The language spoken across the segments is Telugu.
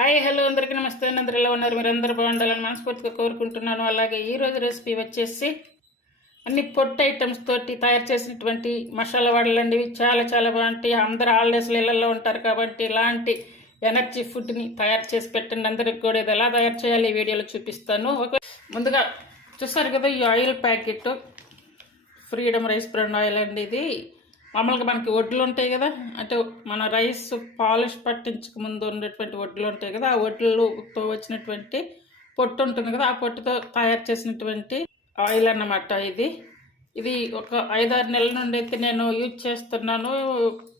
హాయ్ హలో అందరికీ నమస్తే. అందరూ ఎలా ఉన్నారు? మీరు అందరూ బాగుండాలని మనస్ఫూర్తిగా కోరుకుంటున్నాను. అలాగే ఈరోజు రెసిపీ వచ్చేసి అన్ని పొట్టు ఐటమ్స్ తోటి తయారు చేసినటువంటి మసాలా వడలండి. ఇవి చాలా చాలా బాగుంటాయి. అందరూ హాలిడేస్లో ఇళ్లలో ఉంటారు కాబట్టి ఇలాంటి ఎనర్జీ ఫుడ్ని తయారు చేసి పెట్టండి అందరికి కూడా. ఇది ఎలా తయారు చేయాలి ఈ వీడియోలో చూపిస్తాను. ముందుగా చూస్తారు కదా, ఈ oil packet freedom rice brand oil అండి. ఇది మామూలుగా మనకి వడ్లు ఉంటాయి కదా, అంటే మన రైస్ పాలిష్ పట్టించక ముందు ఉండేటువంటి వడ్లు ఉంటాయి కదా, ఆ వడ్లతో వచ్చినటువంటి పొట్టు ఉంటుంది కదా, ఆ పొట్టుతో తయారు చేసినటువంటి ఆయిల్ అన్నమాట. ఇది ఒక 5-6 నెలల నుండి అయితే నేను యూజ్ చేస్తున్నాను.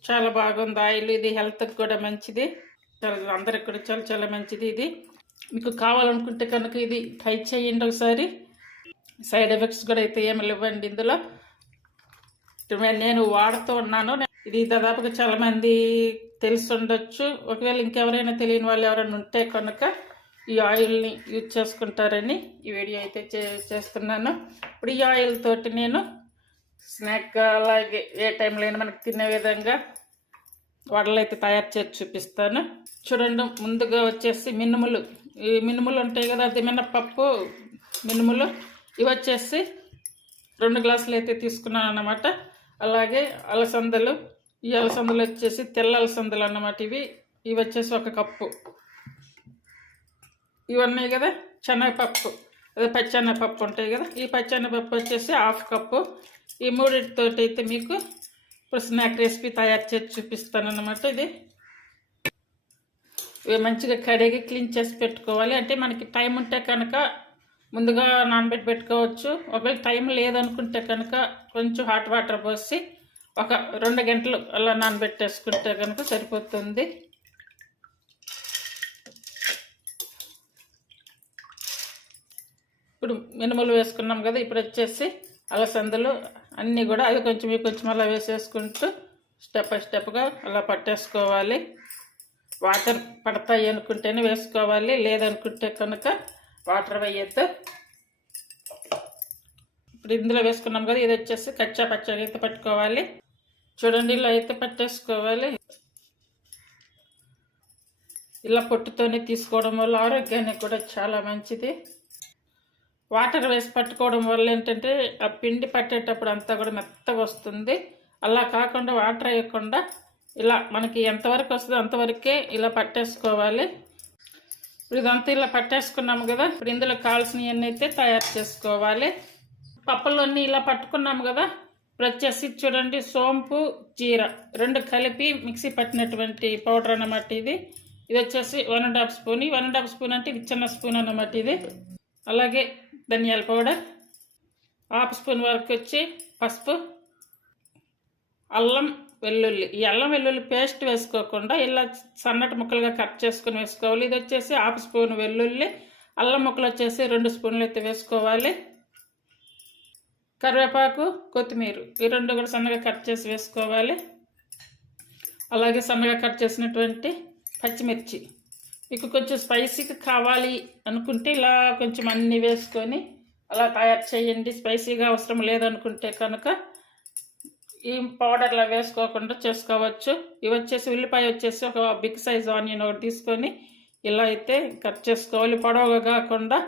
చాలా బాగుంది ఆయిల్. ఇది హెల్త్కి కూడా మంచిది, చాలా అందరికి కూడా చాలా చాలా మంచిది. ఇది మీకు కావాలనుకుంటే కనుక ఇది ట్రై చేయండి ఒకసారి. సైడ్ ఎఫెక్ట్స్ కూడా అయితే ఏమి లేవండి ఇందులో. నేను వాడుతూ ఉన్నాను. ఇది దాదాపుగా చాలా మంది తెలిసి ఉండొచ్చు. ఒకవేళ ఇంకెవరైనా తెలియని వాళ్ళు ఎవరైనా ఉంటే కనుక ఈ ఆయిల్ని యూజ్ చేసుకుంటారని ఈ వీడియో అయితే చేస్తున్నాను. ఇప్పుడు ఈ ఆయిల్ తోటి నేను స్నాక్ అలాగే ఏ టైంలో అయినా మనకు తినే విధంగా వడలు అయితే తయారు చేసి చూపిస్తాను. చూడండి, ముందుగా వచ్చేసి మినుములు. ఈ మినుములు ఉంటాయి కదా, అది మినపప్పు మినుములు. ఇవి వచ్చేసి 2 గ్లాసులు అయితే తీసుకున్నాను అన్నమాట. అలాగే అలసందలు. ఈ అలసందలు వచ్చేసి తెల్ల అలసందలు అన్నమాట. ఇవి వచ్చేసి 1 కప్పు. ఇవన్నీ కదా శనగపప్పు, అదే పచ్చెనగపప్పు ఉంటాయి కదా, ఈ పచ్చెనగపప్పు వచ్చేసి 1/2 కప్పు. ఈ మూడింటితోటి అయితే మీకు ఇప్పుడు స్నాక్ రెసిపీ తయారు చేసి చూపిస్తాను అన్నమాట. ఇవి మంచిగా కడిగి క్లీన్ చేసి పెట్టుకోవాలి. అంటే మనకి టైం ఉంటే కనుక ముందుగా నానబెట్టి పెట్టుకోవచ్చు. ఒకవేళ టైం లేదనుకుంటే కనుక కొంచెం హాట్ వాటర్ పోసి ఒక 2 గంటలు అలా నానబెట్టేసుకుంటే కనుక సరిపోతుంది. ఇప్పుడు మినుములు వేసుకున్నాం కదా, ఇప్పుడు వచ్చేసి అలసందలు అన్నీ కూడా అది కొంచెం కొంచెం అలా వేసేసుకుంటూ స్టెప్ బై స్టెప్గా అలా పట్టేసుకోవాలి. వాటర్ పడతాయి అనుకుంటేనే వేసుకోవాలి, లేదనుకుంటే కనుక వాటర్ వేయద్దు. ఇప్పుడు ఇందులో వేసుకున్నాం కదా, ఇది వచ్చేసి కచ్చా పచ్చగా అయితే పట్టుకోవాలి. చూడండి, ఇలా అయితే పట్టేసుకోవాలి. ఇలా పొట్టుతోనే తీసుకోవడం వల్ల ఆరోగ్యానికి కూడా చాలా మంచిది. వాటర్ వేసి పట్టుకోవడం వల్ల ఏంటంటే ఆ పిండి పట్టేటప్పుడు అంతా కూడా మెత్తగా వస్తుంది. అలా కాకుండా వాటర్ వేయకుండా ఇలా మనకి ఎంతవరకు వస్తుందో అంతవరకే ఇలా పట్టేసుకోవాలి. ఇప్పుడు ఇదంతా ఇలా పట్టేసుకున్నాము కదా, ఇప్పుడు ఇందులో కావాల్సినవన్నీ అయితే తయారు చేసుకోవాలి. పప్పులన్నీ ఇలా పట్టుకున్నాము కదా, ఇప్పుడు వచ్చేసి చూడండి, సోంపు జీర 2 కలిపి మిక్సీ పట్టినటువంటి పౌడర్ అన్నమాట. ఇది వచ్చేసి 1.5 స్పూన్. 1.5 స్పూన్ అంటే ఇది చిన్న స్పూన్ అన్నమాట ఇది. అలాగే ధనియాల పౌడర్ 1/2 స్పూన్ వరకు వచ్చి పసుపు, అల్లం వెల్లుల్లి. ఈ అల్లం వెల్లుల్లి పేస్ట్ వేసుకోకుండా ఇలా సన్నటి ముక్కలుగా కట్ చేసుకుని వేసుకోవాలి. ఇది వచ్చేసి 1/2 స్పూన్ వెల్లుల్లి. అల్లం ముక్కలు వచ్చేసి 2 స్పూన్లు అయితే వేసుకోవాలి. కరివేపాకు, కొత్తిమీర ఈ 2 కూడా సన్నగా కట్ చేసి వేసుకోవాలి. అలాగే సన్నగా కట్ చేసినటువంటి పచ్చిమిర్చి. మీకు కొంచెం స్పైసీగా కావాలి అనుకుంటే ఇలా కొంచెం అన్నీ వేసుకొని అలా తయారు చేయండి. స్పైసీగా అవసరం లేదనుకుంటే కనుక ఈ పౌడర్లో వేసుకోకుండా చేసుకోవచ్చు. ఇవి వచ్చేసి ఉల్లిపాయ వచ్చేసి ఒక బిగ్ సైజ్ ఆనియన్ ఒకటి తీసుకొని ఇలా అయితే కట్ చేసుకోవాలి. పొడవుగా కాకుండా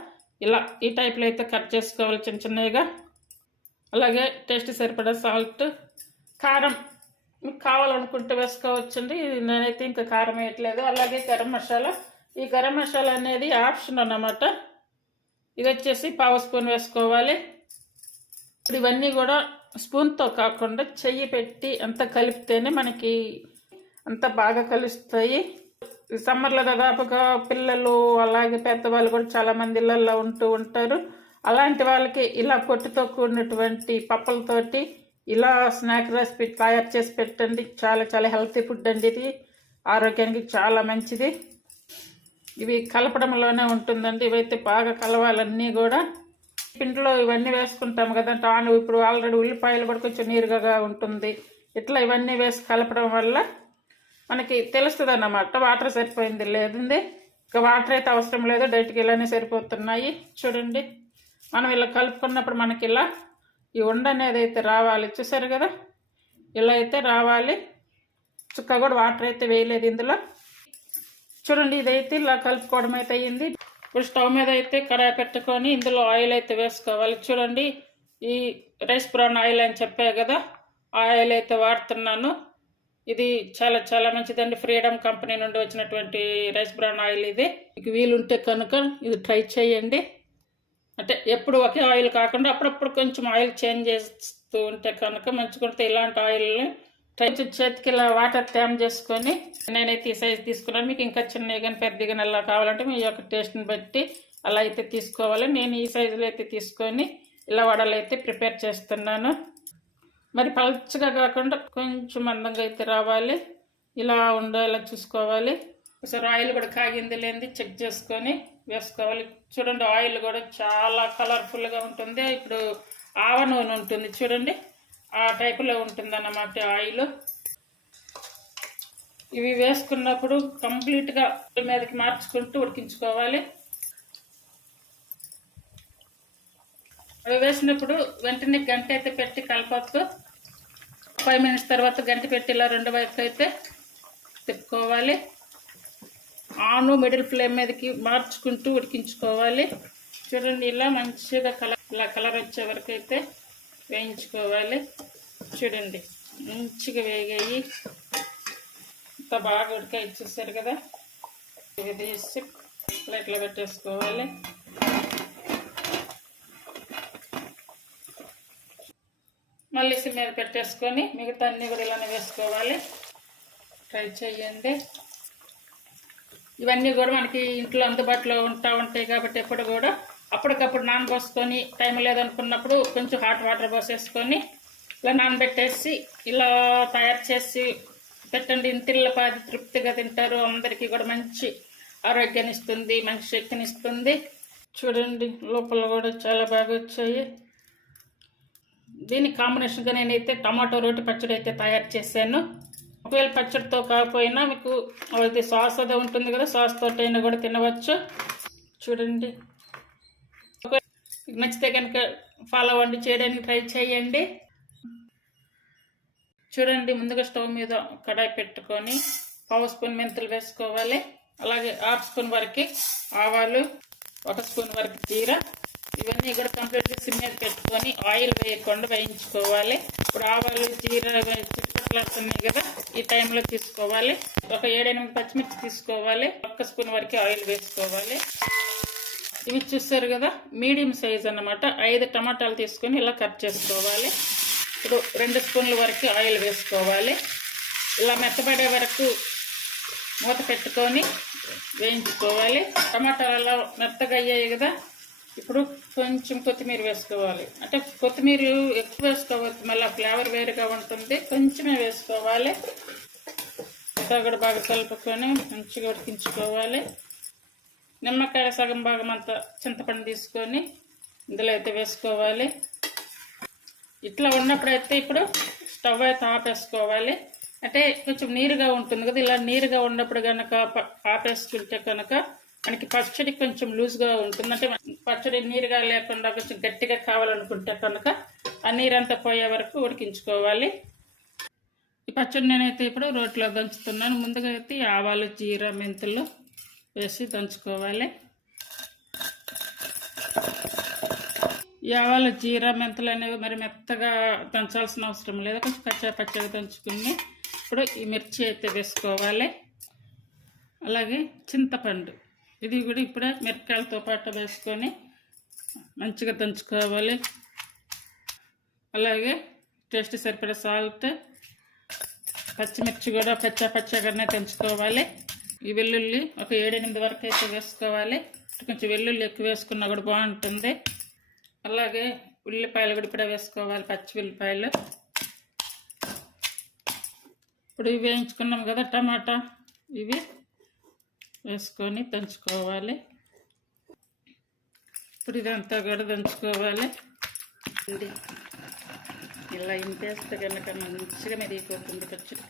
ఇలా ఈ టైప్లో అయితే కట్ చేసుకోవాలి చిన్న చిన్నగా. అలాగే టేస్ట్ సరిపడా సాల్ట్, కారం మీకు కావాలనుకుంటే వేసుకోవచ్చండి. నేనైతే ఇంకా కారం వేయట్లేదు. అలాగే గరం మసాలా. ఈ గరం మసాలా అనేది ఆప్షన్ అన్నమాట. ఇది వచ్చేసి 1/2 స్పూన్ వేసుకోవాలి. ఇప్పుడు ఇవన్నీ కూడా స్పూన్తో కాకుండా చెయ్యి పెట్టి అంతా కలిపితేనే మనకి అంత బాగా కలుస్తాయి. సమ్మర్లో దాదాపుగా పిల్లలు అలాగే పెద్దవాళ్ళు కూడా చాలామంది ఇళ్ళల్లో ఉంటూ ఉంటారు. అలాంటి వాళ్ళకి ఇలా పొట్టుతో కూడినటువంటి పప్పులతోటి ఇలా స్నాక్ రెసిపీ తయారు చేసి పెట్టండి. చాలా చాలా హెల్తీ ఫుడ్ అండి. ఇది ఆరోగ్యానికి చాలా మంచిది. ఇవి కలపడంలోనే ఉంటుందండి. ఇవైతే బాగా కలవాలన్నీ కూడా. పిండిలో ఇవన్నీ వేసుకుంటాం కదా, ఇప్పుడు ఆల్రెడీ ఉల్లిపాయలు కూడా కొంచెం నీరుగా ఉంటుంది. ఇట్లా ఇవన్నీ వేసి కలపడం వల్ల మనకి తెలుస్తుంది అన్నమాట వాటర్ సరిపోయింది లేదండి. ఇంకా వాటర్ అయితే అవసరం లేదు, డైరెక్ట్గా ఇలానే సరిపోతున్నాయి. చూడండి, మనం ఇలా కలుపుకున్నప్పుడు మనకి ఇలా ఈ ఉండ అనేది అయితే రావాలి. చూసారు కదా, ఇలా అయితే రావాలి. చుక్క కూడా వాటర్ అయితే వేయలేదు ఇందులో. చూడండి, ఇదైతే ఇలా కలుపుకోవడం అయితే అయ్యింది. ఇప్పుడు స్టవ్ మీద అయితే కడాయి పెట్టుకొని ఇందులో ఆయిల్ అయితే వేసుకోవాలి. చూడండి, ఈ రైస్ బ్రాన్ ఆయిల్ అని చెప్పా కదా, ఆయిల్ అయితే వాడుతున్నాను. ఇది చాలా చాలా మంచిదండి. ఫ్రీడమ్ కంపెనీ నుండి వచ్చినటువంటి రైస్ బ్రాన్ ఆయిల్ ఇది. మీకు వీలుంటే కనుక ఇది ట్రై చేయండి. అంటే ఎప్పుడు ఒకే ఆయిల్ కాకుండా అప్పుడప్పుడు కొంచెం ఆయిల్ చేంజ్ చేస్తూ ఉంటే కనుక మంచిగా ఇలాంటి ఆయిల్ని కొంచెం చేతికి ఇలా వాటర్ తేమ చేసుకొని నేనైతే ఈ సైజు తీసుకున్నాను. మీకు ఇంకా చిన్నవి కానీ పెద్దవి కానీ అలా కావాలంటే మీ యొక్క టేస్ట్ని బట్టి అలా అయితే తీసుకోవాలి. నేను ఈ సైజులో అయితే తీసుకొని ఇలా వడలు అయితే ప్రిపేర్ చేస్తున్నాను. మరి పల్చగా కాకుండా కొంచెం మందంగా అయితే రావాలి. ఇలా ఉండేలా చూసుకోవాలి. ఒకసారి ఆయిల్ కూడా కాగింది లేనిది చెక్ చేసుకొని వేసుకోవాలి. చూడండి, ఆయిల్ కూడా చాలా కలర్ఫుల్గా ఉంటుంది. ఇప్పుడు ఆవ నూనె ఉంటుంది చూడండి, ఆ టైపులో ఉంటుంది అన్నమాట ఆయిల్. ఇవి వేసుకున్నప్పుడు కంప్లీట్గా మీదకి మార్చుకుంటూ ఉడికించుకోవాలి. అవి వేసినప్పుడు వెంటనే గంట అయితే పెట్టి కలపొద్దు. 5 మినిట్స్ తర్వాత గంట పెట్టి ఇలా రెండు వైపులు అయితే తిప్పుకోవాలి. ఆను మిడిల్ ఫ్లేమ్ మీదకి మార్చుకుంటూ ఉడికించుకోవాలి. చూడండి, ఇలా మంచిగా కలర్ వచ్చే వరకు అయితే వేయించుకోవాలి. చూడండి, మంచిగా వేగాయి, ఇంత బాగా ఉడికాయి ఇచ్చేసారు కదా. ఇవి తీసి ప్లేట్లో పెట్టేసుకోవాలి. మళ్ళీ సిమ్ మీద పెట్టేసుకొని మిగతా అన్నీ కూడా ఇలానే వేసుకోవాలి. ట్రై చేయండి. ఇవన్నీ కూడా మనకి ఇంట్లో అందుబాటులో ఉంటాయి కాబట్టి ఎప్పుడు కూడా అప్పటికప్పుడు నానబోసుకొని టైం లేదనుకున్నప్పుడు కొంచెం హాట్ వాటర్ పోసేసుకొని ఇలా నానబెట్టేసి ఇలా తయారు చేసి పెట్టండి. ఇంటిల్లపాది తృప్తిగా తింటారు. అందరికీ కూడా మంచి ఆరోగ్యాన్ని ఇస్తుంది, మంచి శక్తిని ఇస్తుంది. చూడండి, లోపల కూడా చాలా బాగా వచ్చాయి. దీనికి కాంబినేషన్గా నేనైతే టమాటో రోటి పచ్చడి అయితే తయారు చేశాను. ఒకవేళ పచ్చడితో కాకపోయినా మీకు అది సాస్ అదే ఉంటుంది కదా, సాస్ తోటి అయినా కూడా తినవచ్చు. చూడండి, నచ్చితే కనుక ఫాలో అవ్వండి, చేయడానికి ట్రై చేయండి. చూడండి, ముందుగా స్టవ్ మీద కడాయి పెట్టుకొని 1/2 స్పూన్ మెంతులు వేసుకోవాలి. అలాగే 1/2 స్పూన్ వరకు ఆవాలు, 1 స్పూన్ వరకు జీర, ఇవన్నీ కూడా కంప్లీట్గా సిమ్ మీద పెట్టుకొని ఆయిల్ వేయకుండా వేయించుకోవాలి. ఇప్పుడు ఆవాలు జీర చిట్టుపట్లాడుతున్నాయి కదా, ఈ టైంలో తీసుకోవాలి. ఒక 7-8 పచ్చిమిర్చి తీసుకోవాలి. 1 స్పూన్ వరకు ఆయిల్ వేసుకోవాలి. ఇవి చూస్తారు కదా, మీడియం సైజ్ అన్నమాట. 5 టమాటాలు తీసుకొని ఇలా కట్ చేసుకోవాలి. ఇప్పుడు 2 స్పూన్ల వరకు ఆయిల్ వేసుకోవాలి. ఇలా మెత్తపడే వరకు మూత పెట్టుకొని వేయించుకోవాలి. టమాటాలు అలా మెత్తగా అయ్యాయి కదా, ఇప్పుడు కొంచెం కొత్తిమీర వేసుకోవాలి. అంటే కొత్తిమీర ఎక్కువ వేసుకోవచ్చు, మళ్ళీ ఫ్లేవర్ వేరుగా ఉంటుంది, కొంచెమే వేసుకోవాలి. అంతా కూడా బాగా కలుపుకొని మంచిగా ఉడికించుకోవాలి. నిమ్మకాయ సగం భాగం అంతా చింతపండు తీసుకొని ఇందులో అయితే వేసుకోవాలి. ఇట్లా ఉన్నప్పుడైతే ఇప్పుడు స్టవ్ అయితే ఆపేసుకోవాలి. అంటే కొంచెం నీరుగా ఉంటుంది కదా, ఇలా నీరుగా ఉన్నప్పుడు కనుక ఆపేసుకుంటే కనుక మనకి పచ్చడి కొంచెం లూజ్గా ఉంటుంది. అంటే పచ్చడి నీరుగా లేకుండా కొంచెం గట్టిగా కావాలనుకుంటే కనుక ఆ నీరంతా పోయే వరకు ఉడికించుకోవాలి. ఈ పచ్చడి నేనైతే ఇప్పుడు రోట్లో దంచుతున్నాను. ముందుగా అయితే ఆవాలు జీర మెంతులు వేసి దంచుకోవాలి. ఈ ఆవాలు జీర మెంతులు అనేవి మరి మెత్తగా దంచాల్సిన అవసరం లేదు, కొంచెం పచ్చగా దంచుకుని ఇప్పుడు ఈ మిర్చి అయితే వేసుకోవాలి. అలాగే చింతపండు, ఇది కూడా ఇప్పుడే మిరపకాయలతో పాటు వేసుకొని మంచిగా దంచుకోవాలి. అలాగే టేస్ట్ సరిపడే సాల్ట్, పచ్చిమిర్చి కూడా పచ్చగానే దంచుకోవాలి. ఈ వెల్లుల్లి ఒక 7-8 వరకు అయితే వేసుకోవాలి. కొంచెం వెల్లుల్లి ఎక్కువ వేసుకున్నా కూడా బాగుంటుంది. అలాగే ఉల్లిపాయలు కూడా ఇప్పుడే వేసుకోవాలి, పచ్చి ఉల్లిపాయలు. ఇప్పుడు ఇవి వేయించుకున్నాం కదా టమాటా, ఇవి వేసుకొని దంచుకోవాలి. ఇప్పుడు ఇదంతా కూడా దంచుకోవాలి. ఇలా ఇంటేస్తే కనుక మంచిగా మెరిగిపోతుంది పచ్చడి.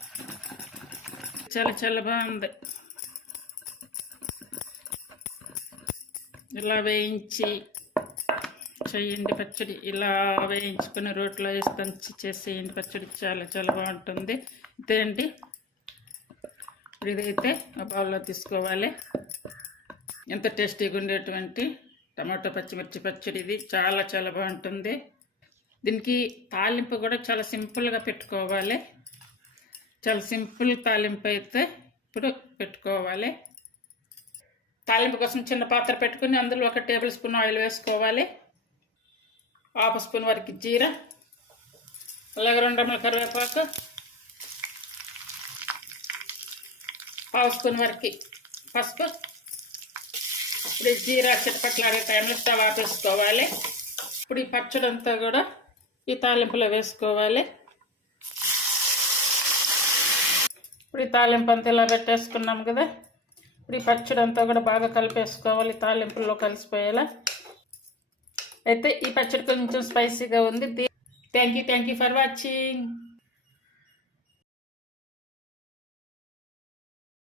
చాలా చాలా బాగుంది. ఇలా వేయించి చేయండి పచ్చడి. ఇలా వేయించుకొని రోట్లో వేసి దంచి చేసేయండి పచ్చడి, చాలా చాలా బాగుంటుంది. ఇదే అండి, ఇప్పుడు ఇదైతే ఒక బౌల్లో తీసుకోవాలి. ఎంత టేస్టీగా ఉండేటువంటి టమాటో పచ్చిమిర్చి పచ్చడి ఇది చాలా చాలా బాగుంటుంది. దీనికి తాలింపు కూడా చాలా సింపుల్గా పెట్టుకోవాలి. చాలా సింపుల్ తాలింపు అయితే ఇప్పుడు పెట్టుకోవాలి. తాలింపు కోసం చిన్న పాత్ర పెట్టుకుని అందులో 1 టేబుల్ స్పూన్ ఆయిల్ వేసుకోవాలి. 1/2 స్పూన్ వరకు జీరా, అలాగే 2 రెమ్మల కరివేపాకు, 1/2 స్పూన్ వరకు పసుపు. ఇప్పుడు జీరా చిటపట్లాడే టైంలో స్టవ్ ఆపేసుకోవాలి. ఇప్పుడు ఈ పచ్చడి అంతా కూడా ఈ తాలింపులో వేసుకోవాలి. ఇప్పుడు ఈ తాలింపు అంతా ఇలా పెట్టేసుకున్నాం కదా. ఇప్పుడు ఈ పచ్చడి అంతా కూడా బాగా కలిపేసుకోవాలి, తాలింపుల్లో కలిసిపోయేలా. అయితే ఈ పచ్చడి కొంచెం స్పైసీగా ఉంది. Thank you for watching.